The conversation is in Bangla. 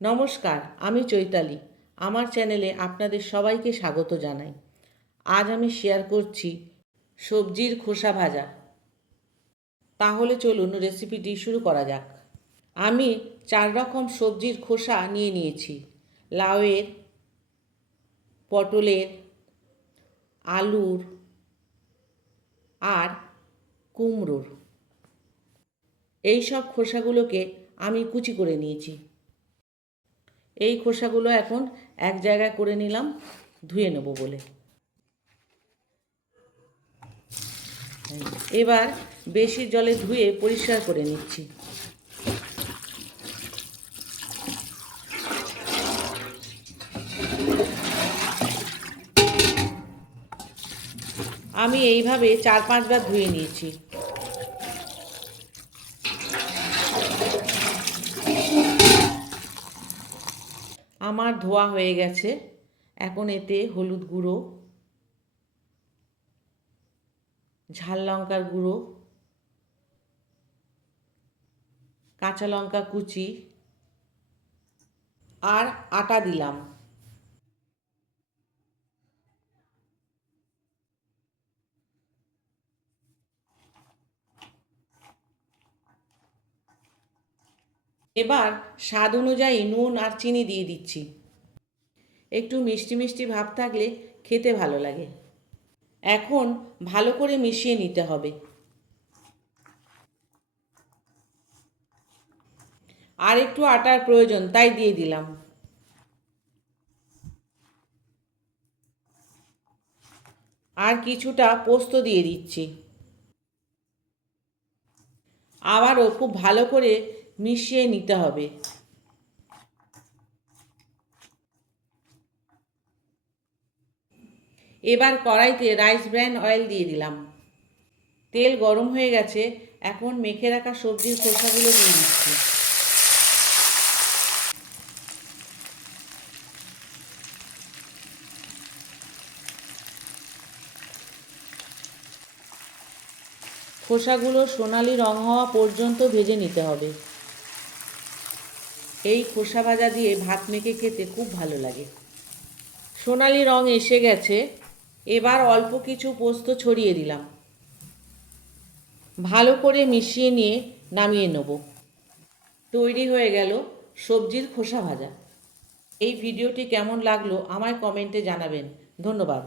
নমস্কার, আমি চৈতালি। আমার চ্যানেলে আপনাদের সবাইকে স্বাগত জানাই। আজ আমি শেয়ার করছি সবজির খোসা ভাজা। তাহলে চলুন রেসিপিটি শুরু করা যাক। আমি 4 রকম সবজির খোসা নিয়ে নিয়েছি। লাউয়ের, পটলের, আলুর আর কুমড়োর। এই সব খোসাগুলোকে আমি কুচি করে নিয়েছি। এই খোসাগুলো এখন এক জায়গায় করে নিলাম ধুয়ে নেব বলে। এবার বেশি জলে ধুয়ে পরিষ্কার করে নিচ্ছি। আমি এইভাবে 4-5 বার ধুয়ে নিয়েছি। আমার ধোয়া হয়ে গেছে। এখন এতে হলুদ গুঁড়ো, ঝাল লঙ্কার গুঁড়ো, কাঁচা লঙ্কা কুচি আর আটা দিলাম। এবার স্বাদ অনুযায়ী নুন আর চিনি দিয়ে দিচ্ছি। একটু মিষ্টি মিষ্টি ভাব থাকলে খেতে ভালো লাগে। এখন ভালো করে মিশিয়ে নিতে হবে। আর একটু আটার প্রয়োজন, তাই দিয়ে দিলাম। আর কিছুটা পোস্ত দিয়ে দিচ্ছি। আবারও খুব ভালো করে মিশিয়ে নিতে হবে। এবার কড়াইতে রাইস ব্র্যান অয়েল দিয়ে দিলাম। তেল গরম হয়ে গেছে। এখন মেখে রাখা সবজির খোসাগুলো দিয়ে দিচ্ছি। খোসাগুলো সোনালি রং হওয়া পর্যন্ত ভেজে নিতে হবে। এই খোসা ভাজা দিয়ে ভাত মেখে খেতে খুব ভালো লাগে। সোনালি রং এসে গেছে। এবার অল্প কিছু পোস্ত ছড়িয়ে দিলাম। ভালো করে মিশিয়ে নিয়ে নামিয়ে নেব। তৈরি হয়ে গেল সবজির খোসা ভাজা। এই ভিডিওটি কেমন লাগলো আমায় কমেন্টে জানাবেন। ধন্যবাদ।